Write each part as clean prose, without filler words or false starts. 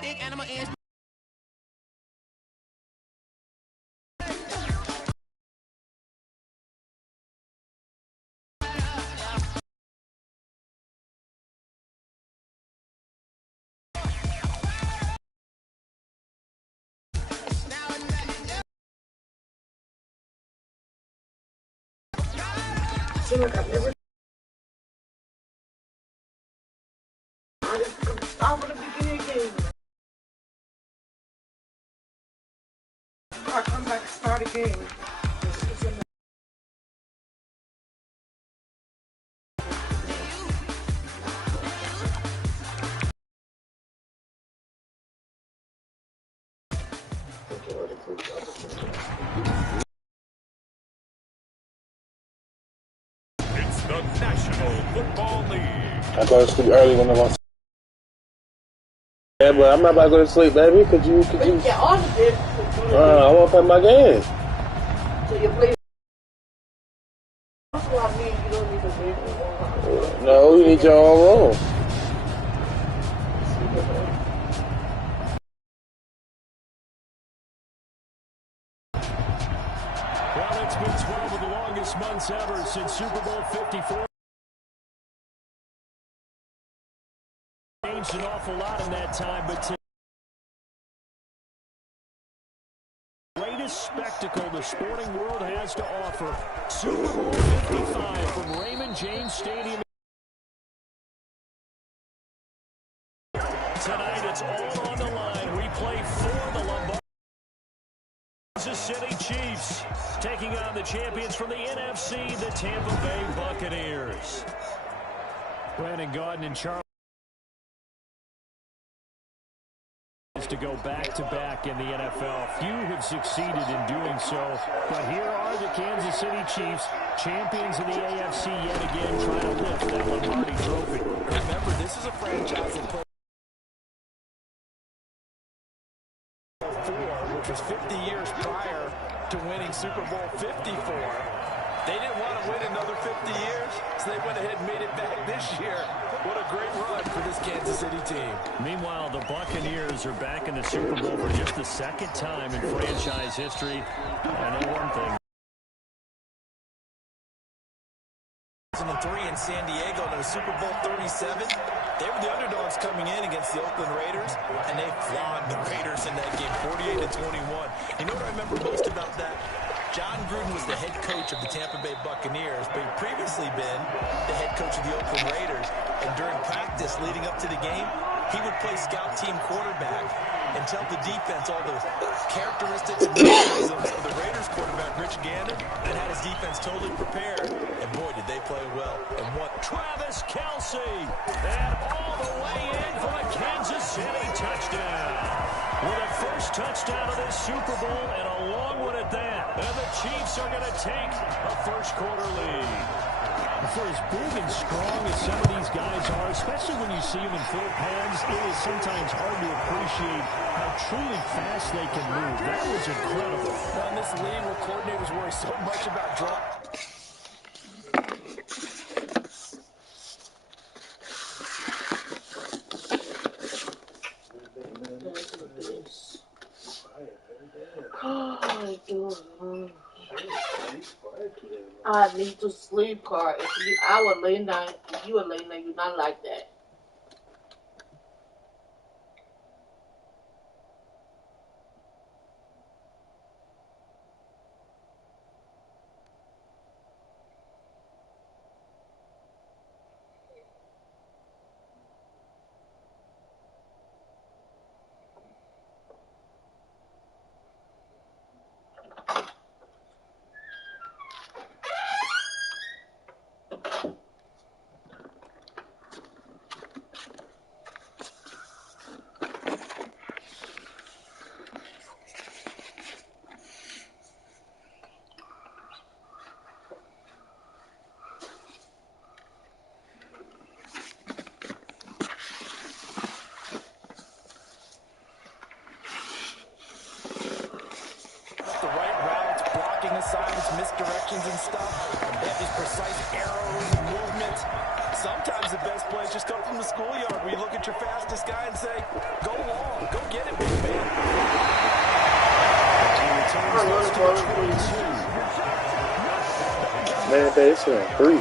stick and I'm gonna end. Like I've never. I just start with the beginning again. I come back and start again. It's the National Football League. I go to sleep early when I want. Yeah, but I'm not about to go to sleep, baby. Could you? Yeah, all of this. I want to play my game. So you play. That's what I mean. You don't need to wait. No, you need your own room. Well, it's been 12 of the longest months ever since Super Bowl 54. Changed an awful lot in that time, but the greatest spectacle the sporting world has to offer. Super Bowl 55 from Raymond James Stadium. Tonight, it's all on the line. We play for the Lombardi Kansas City Chiefs, taking on the champions from the NFC, the Tampa Bay Buccaneers. Brandon Gaudin and Charles to go back-to-back in the NFL. Few have succeeded in doing so, but here are the Kansas City Chiefs, champions of the AFC yet again, trying to lift that Lombardi trophy. Remember, this is a franchise that played which was 50 years prior to winning Super Bowl 54. They didn't want to win another 50 years, so they went ahead and made it back this year. What a great run for this Kansas City team. Meanwhile, the Buccaneers are back in the Super Bowl for just the second time in franchise history. I know one thing. 2003 in San Diego, in the Super Bowl 37. They were the underdogs coming in against the Oakland Raiders, and they flogged the Raiders in that game, 48-21. You know what I remember most about that? John Gruden was the head coach of the Tampa Bay Buccaneers, but he'd previously been the head coach of the Oakland Raiders. And during practice leading up to the game, he would play scout team quarterback and tell the defense all the characteristics and mannerisms of the Raiders quarterback, Rich Gannon, and had his defense totally prepared. And boy, did they play well. And what Travis Kelce, and all the way in for a Kansas City touchdown. With a first touchdown of this Super Bowl and a long one at that. And the Chiefs are going to take a first-quarter lead. For as big and strong as some of these guys are, especially when you see them in full pads, it is sometimes hard to appreciate how truly fast they can move. That was incredible. Now in this league where coordinators worry so much about draw. I need to sleep, Carl. I would lay down. If you were laying down, you're not like that. Assignments, misdirections and stuff. They have these precise arrows and movements. Sometimes the best plays just come from the schoolyard where you look at your fastest guy and say, go long, go get it, big man. Man, they showing 3.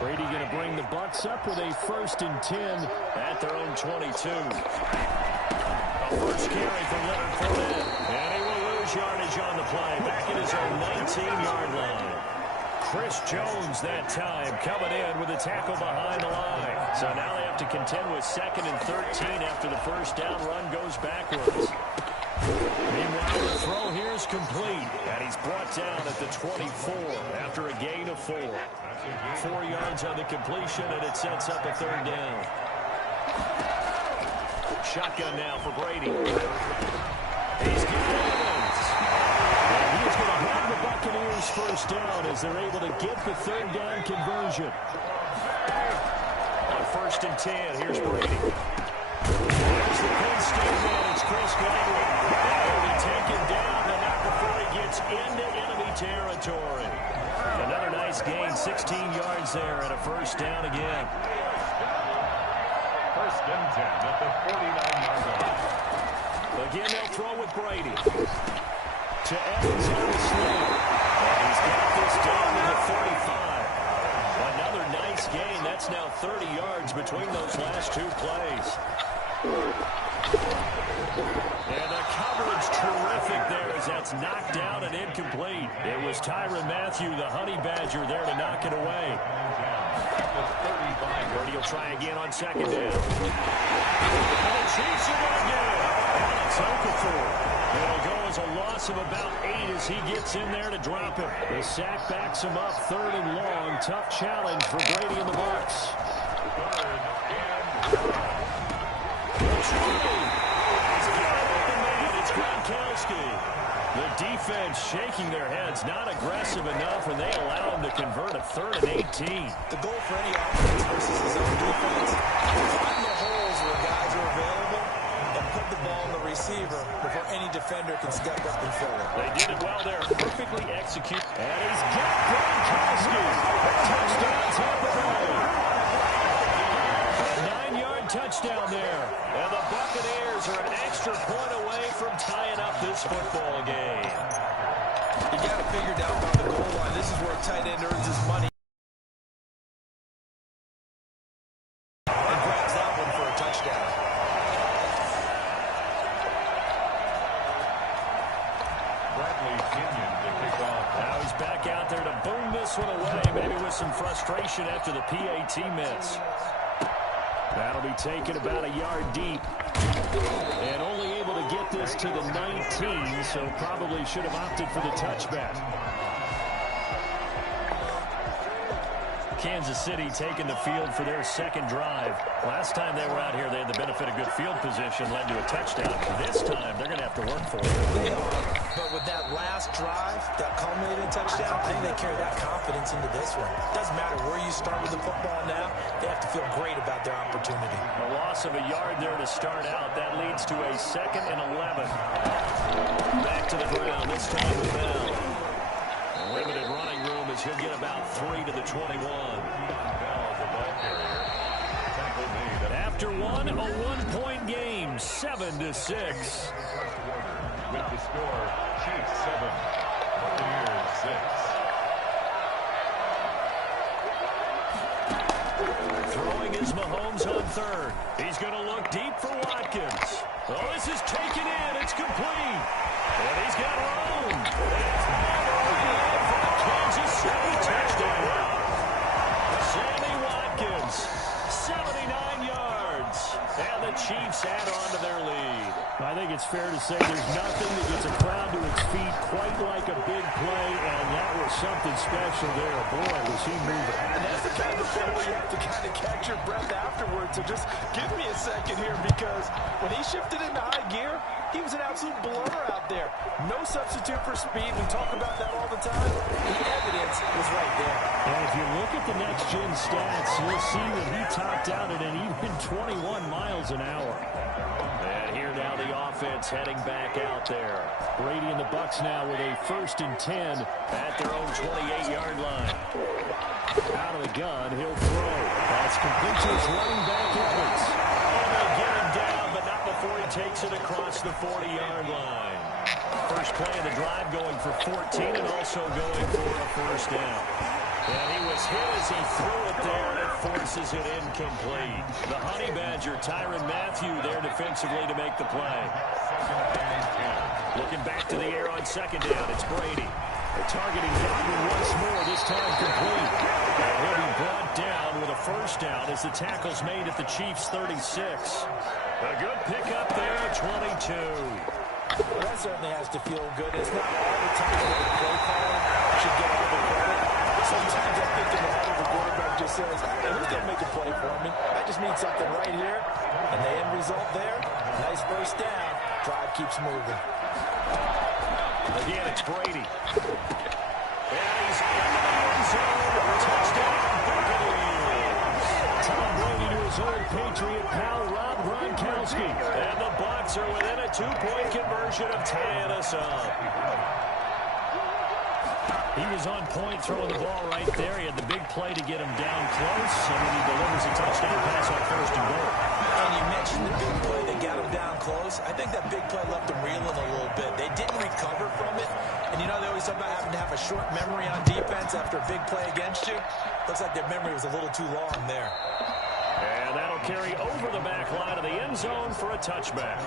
Brady going to bring the Bucs up with a 1st and 10 at their own 22. A first carry for Leonard Fournette. And he will lose yardage on the play. Back at his own 19-yard line. Chris Jones that time coming in with a tackle behind the line. So now they have to contend with 2nd and 13 after the first down run goes backwards. Meanwhile, the throw here is complete, and he's brought down at the 24 after a gain of 4. 4 yards on the completion, and it sets up a 3rd down. Shotgun now for Brady. He's got Evans. And he's going to have the Buccaneers first down as they're able to get the 3rd down conversion. On 1st and 10, here's Brady. There's the Penn State man. It's Chris Godwin. He'll be taken down, but not before he gets into enemy territory. Another nice gain, 16 yards there, and a 1st down again. 1st and 10 at the 49-yard line. Again, they'll throw with Brady. To Evans on the sling. And he's got this down to the 45. Another nice gain. That's now 30 yards between those last 2 plays. And the coverage terrific there as that's knocked down and incomplete. It was Tyrann Mathieu, the Honey Badger, there to knock it away. Brady will try again on 2nd down. And the Chiefs are going to get it. And it's Okafor. It'll go as a loss of about 8 as he gets in there to drop it. The sack backs him up 3rd and long. Tough challenge for Brady and the Bucs. It's Gronkowski. The defense shaking their heads, not aggressive enough, and they allow him to convert a 3rd and 18. The goal for any offense versus his own defense, find the holes where guys are available and put the ball in the receiver before any defender can step up and fill it. They did it well there, perfectly executed. And he's got Gronkowski. Touchdown, Tampa Bay. 9-yard touchdown there. And the Buccaneers are an extra point away from tying up this football game. You got to figure down by the goal line. This is where a tight end earns his money. And grabs that one for a touchdown. Bradley Kenyon to kick off. Now he's back out there to boom this one away, maybe with some frustration after the PAT miss. That'll be taken about a yard deep. And only able to get this to the 19, so probably should have opted for the touchback. Kansas City taking the field for their 2nd drive. Last time they were out here, they had the benefit of good field position, led to a touchdown. This time, they're going to have to work for it. They are, but with that last drive, that culminating touchdown, I think they carry that confidence into this one. Doesn't matter where you start with the football now, they have to feel great about their opportunity. A loss of a yard there to start out. That leads to a 2nd and 11. Back to the ground, this time with Bell. Limited running room as he'll get about 3 to the 21. After one, a 1-point game, 7-6. With the score, Chiefs 7, Buccaneers 6. Throwing is Mahomes on 3rd. He's going to look deep for Watkins. Oh, this is taken in. It's complete. And he's got room. It's all the way in for the Kansas City touchdown. Sammy Watkins, 79 yards. And the Chiefs add on to their lead. I think it's fair to say there's nothing that gets a crowd to its feet quite like a big play, and that was something special there. Boy, was he moving. And that's the kind of play where you have to kind of catch your breath afterwards. So just give me a second here, because when he shifted into high gear, he was an absolute blur out there. No substitute for speed. We talk about that all the time. The evidence was right there. And if you look at the next-gen stats, you'll see that he topped out at an even 21 miles an hour. And here now the offense heading back out there. Brady and the Bucs now with a 1st and 10 at their own 28-yard line. Out of the gun, he'll throw. That's complete to his running back, Evans. And they get him down, but not before he takes it across the 40-yard line. First play of the drive going for 14 and also going for a 1st down. And he was hit as he threw it there, and it forces it incomplete. The Honey Badger, Tyrann Mathieu, there defensively to make the play. Looking back to the air on 2nd down, it's Brady. They're targeting Godwin once more, this time complete. And he'll be brought down with a 1st down as the tackle's made at the Chiefs' 36. A good pickup there at 22. Well, that certainly has to feel good. It's not all the time that the play caller should get all the credit. Sometimes I think in the head of the quarterback just says, hey, who's going to make a play for me? I just need something right here. And the end result there, nice 1st down. Drive keeps moving. Again, it's Brady. And he's into the end zone. Touchdown, Buccaneers. Tom Brady to his old Patriot pal, Rob Gronkowski. And the Bucs are within a 2-point conversion of tying us up. He was on point throwing the ball right there. He had the big play to get him down close, and then he delivers a touchdown pass on 1st and goal. And you mentioned the big play that got him down close. I think that big play left him reeling a little bit. They didn't recover from it. And you know, they always talk about having to have a short memory on defense after a big play against you. Looks like their memory was a little too long there. And that'll carry over the back line of the end zone for a touchback.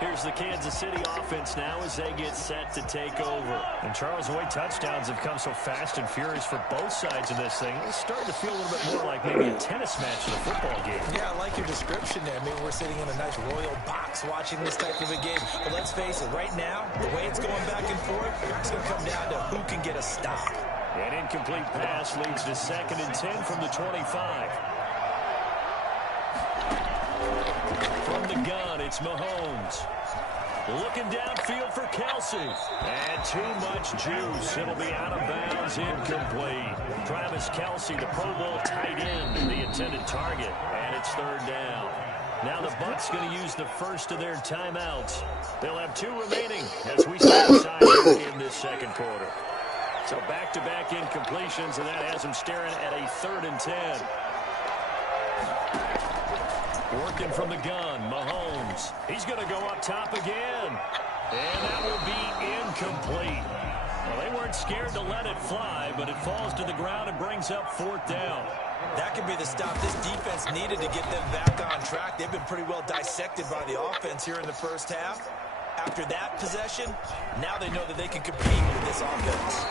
Here's the Kansas City offense now as they get set to take over. And Charles, the way touchdowns have come so fast and furious for both sides of this thing, it's starting to feel a little bit more like maybe a tennis match than a football game. Yeah, I like your description there. Maybe we're sitting in a nice royal box watching this type of a game. But let's face it, right now, the way it's going back and forth, it's going to come down to who can get a stop. An incomplete pass leads to 2nd and 10 from the 25. From the gun, it's Mahomes. Looking downfield for Kelsey. And too much juice. It'll be out of bounds, incomplete. Travis Kelsey, the Pro Bowl tight end, the intended target. And it's 3rd down. Now the Bucs going to use the first of their timeouts. They'll have 2 remaining as we step aside in this 2nd quarter. So back-to-back incompletions, and that has them staring at a 3rd and 10. Working from the gun, Mahomes. He's going to go up top again. And that will be incomplete. Well, they weren't scared to let it fly, but it falls to the ground and brings up 4th down. That could be the stop this defense needed to get them back on track. They've been pretty well dissected by the offense here in the 1st half. After that possession, now they know that they can compete with this offense.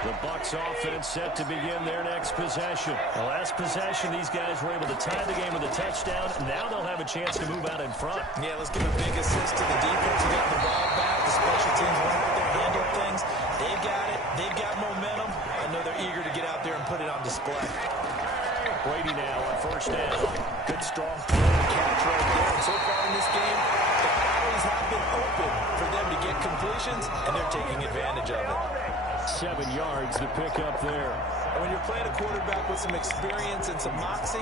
The Bucs offense set to begin their next possession. The last possession, these guys were able to tie the game with a touchdown. Now they'll have a chance to move out in front. Yeah, let's give a big assist to the defense who got the ball back. The special teams went out there, handled things. They've got it. They've got momentum. I know they're eager to get out there and put it on display. Brady now on 1st down. Good strong play and catch right there. And so far in this game, the alleys have been open for them to get completions, and they're taking advantage of it. 7 yards to pick up there. And when you're playing a quarterback with some experience and some moxie,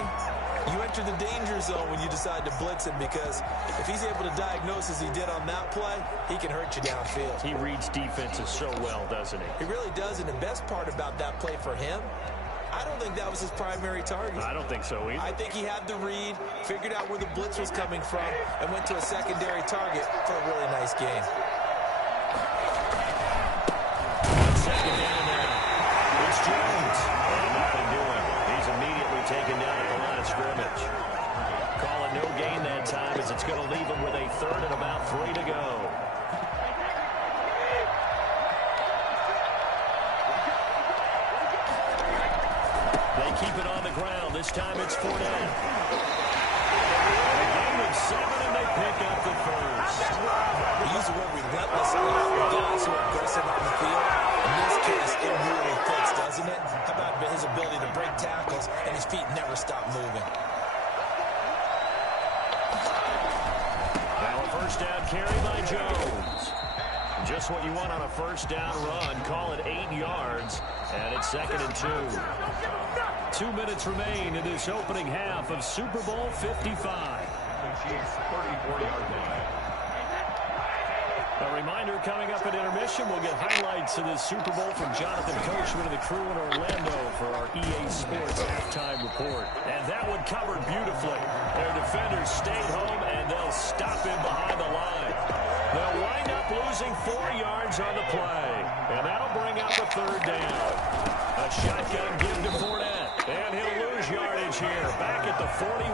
you enter the danger zone when you decide to blitz him, because if he's able to diagnose as he did on that play, he can hurt you downfield. He reads defenses so well, doesn't he? He really does, and the best part about that play for him, I don't think that was his primary target. I don't think so either. I think he had the read, figured out where the blitz was coming from, and went to a secondary target for a really nice game. 2nd down now. It's Jones. And nothing doing. He's immediately taken down at the line of scrimmage. Call it no gain that time, as it's going to leave him with a 3rd and about 3 to go. They keep it on the ground. This time it's Fournette. A game of 7, and they pick up the 1st. We use the word relentless a lot with guys who are aggressive on the field. In this case, it really fits, doesn't it? How about his ability to break tackles and his feet never stop moving? Now a 1st down carry by Jones. Just what you want on a 1st down run. Call it 8 yards, and it's 2nd and 2. 2 minutes remain in this opening half of Super Bowl 55. The Chiefs 34-yard line. A reminder, coming up at intermission, we'll get highlights of this Super Bowl from Jonathan Coachman and the crew in Orlando for our EA Sports halftime report. And that one covered beautifully. Their defenders stayed home, and they'll stop him behind the line. They'll wind up losing 4 yards on the play, and that'll bring up a third down. A shotgun give to Fournette, and he'll lose yardage here, back at the 41.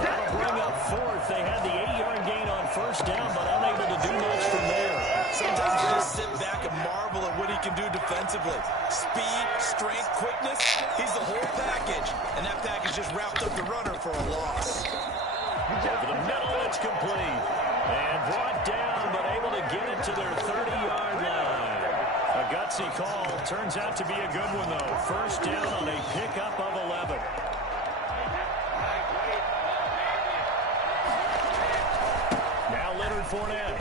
That'll bring up fourth. They had the 8-yard gain on first down, but unable to do much from there. Sometimes you just sit back and marvel at what he can do defensively. Speed, strength, quickness, he's the whole package. And that package just wrapped up the runner for a loss. Over the middle, it's complete. And brought down, but able to get it to their 30-yard line. A gutsy call. Turns out to be a good one, though. First down on a pickup of 11. Now Leonard Fournette.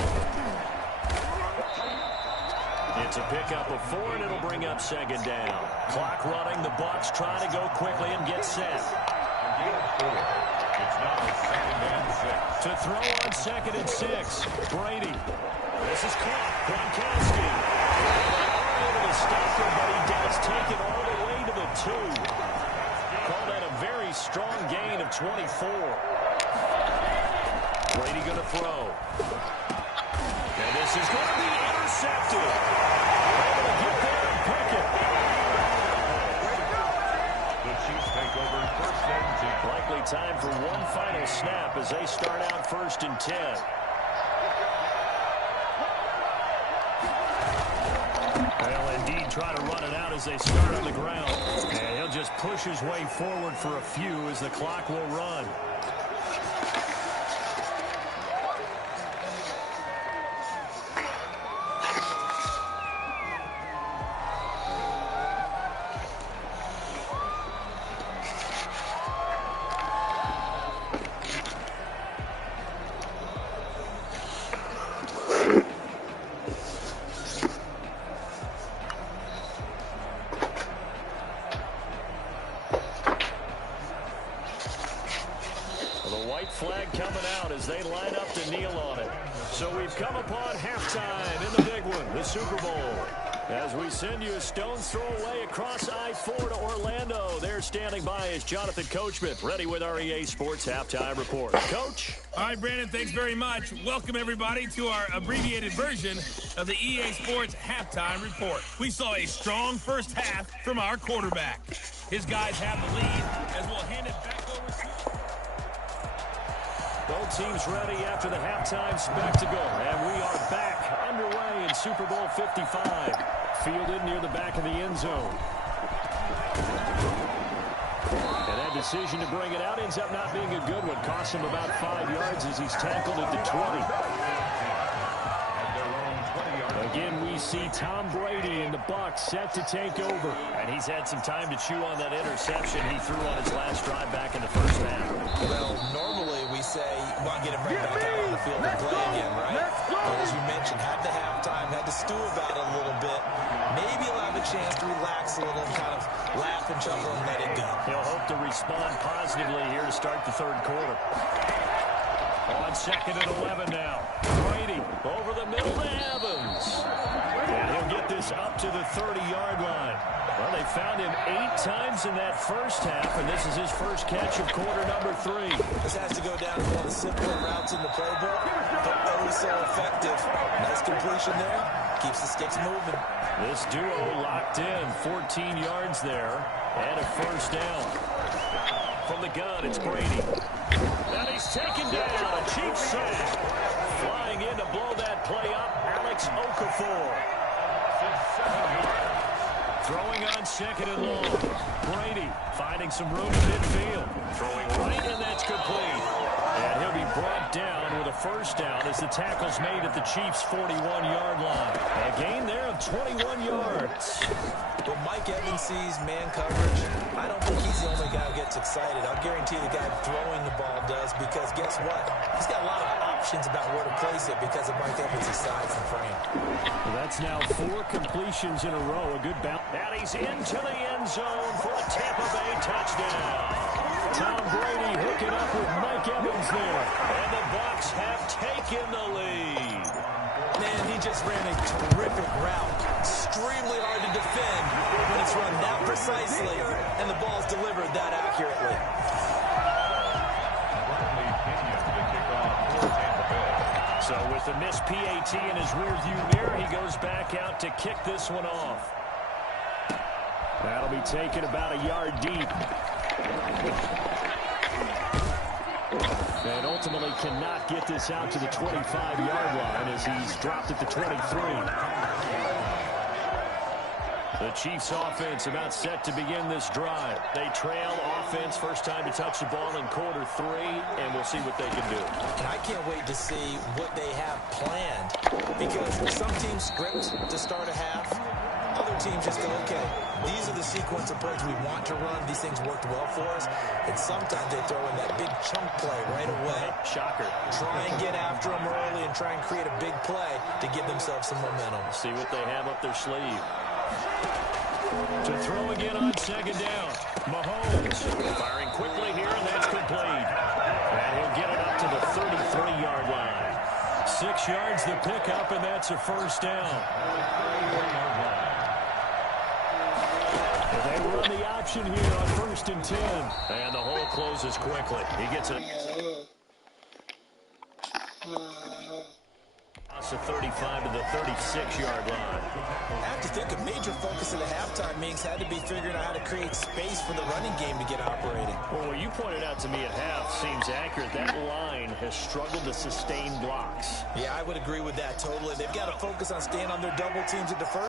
It's a pickup of 4, and it'll bring up second down. Clock running. The Bucs try to go quickly and get set. It's now 2nd and 6. To throw on 2nd and 6. Brady. This is caught. Gronkowski. Able to stop him, but he does take it all the way to the 2. Call that a very strong gain of 24. Brady going to throw. And this is going to be intercepted. Able to get there and pick it. The Chiefs take over 1st and 10. Likely time for one final snap as they start out 1st and 10. Well, indeed, try to run it out as they start on the ground. And he'll just push his way forward for a few as the clock will run. Flag coming out as they line up to kneel on it. So we've come upon halftime in the big one, the Super Bowl. As we send you a stone's throw away across I-4 to Orlando. There standing by is Jonathan Coachman, ready with our EA Sports halftime report. Coach? All right, Brandon, thanks very much. Welcome, everybody, to our abbreviated version of the EA Sports halftime report. We saw a strong first half from our quarterback. His guys have the lead as we'll hand it back over to... Both teams ready after the halftime spectacle, and we are back underway in Super Bowl 55. Fielded near the back of the end zone. And that decision to bring it out ends up not being a good one. Costs him about 5 yards as he's tackled at the 20. Again, we see Tom Brady and the Bucs set to take over. And he's had some time to chew on that interception he threw on his last drive back in the first half. Well, normally we say, want to get him right back out on the field and play again, right? But as you mentioned, had the halftime, had to stew about it a little bit. Maybe he'll have a chance to relax a little and kind of laugh and chuckle and let it go. He'll hope to respond positively here to start the third quarter. On 2nd and 11 now. Brady over the middle to Evans. And he'll get this up to the 30-yard line. Well, they found him 8 times in that first half, and this is his first catch of quarter number 3. This has to go down as one of the simpler routes in the playbook, but always so effective. Nice completion there. Keeps the sticks moving. This duo locked in. 14 yards there, and a first down. From the gun, it's Brady. And he's taken down. A cheap sack. Flying in to blow that play up, Alex Okafor. Throwing on 2nd and long. Brady finding some room in midfield. Throwing right, and that's complete. And he'll be brought down with a first down as the tackle's made at the Chiefs' 41-yard line. A gain there of 21 yards. When Mike Evans sees man coverage, I don't think he's the only guy who gets excited. I'll guarantee the guy throwing the ball does, because guess what? He's got a lot of options about where to place it because of Mike Evans' size and frame. Well, that's now 4 completions in a row. A good bounce. And he's into the end zone for a Tampa Bay touchdown. Tom Brady hooking up with Mike Evans there. And the Bucs have taken the lead. Man, he just ran a terrific route. Extremely hard to defend when it's run that precisely and the ball's delivered that accurately. So with the missed PAT in his rearview mirror, he goes back out to kick this one off. That'll be taken about a yard deep. And ultimately cannot get this out to the 25-yard line as he's dropped at the 23. The Chiefs offense about set to begin this drive. They trail offense, first time to touch the ball in quarter 3, and we'll see what they can do. And I can't wait to see what they have planned, because some teams script to start a half. Other teams just go, okay, these are the sequence of plays we want to run. These things worked well for us. And sometimes they throw in that big chunk play right away. Shocker. Try and get after them early and try and create a big play to give themselves some momentum. See what they have up their sleeve. To throw again on second down. Mahomes firing quickly here, and that's complete. And he'll get it up to the 33-yard line. 6 yards the pickup, and that's a first down. They run the option here on 1st and 10. And the hole closes quickly. He gets it. The 35 to the 36-yard line. I have to think a major focus of the halftime meetings had to be figuring out how to create space for the running game to get operating. Well, what you pointed out to me at half seems accurate. That line has struggled to sustain blocks. Yeah, I would agree with that totally. They've got to focus on staying on their double teams at the first.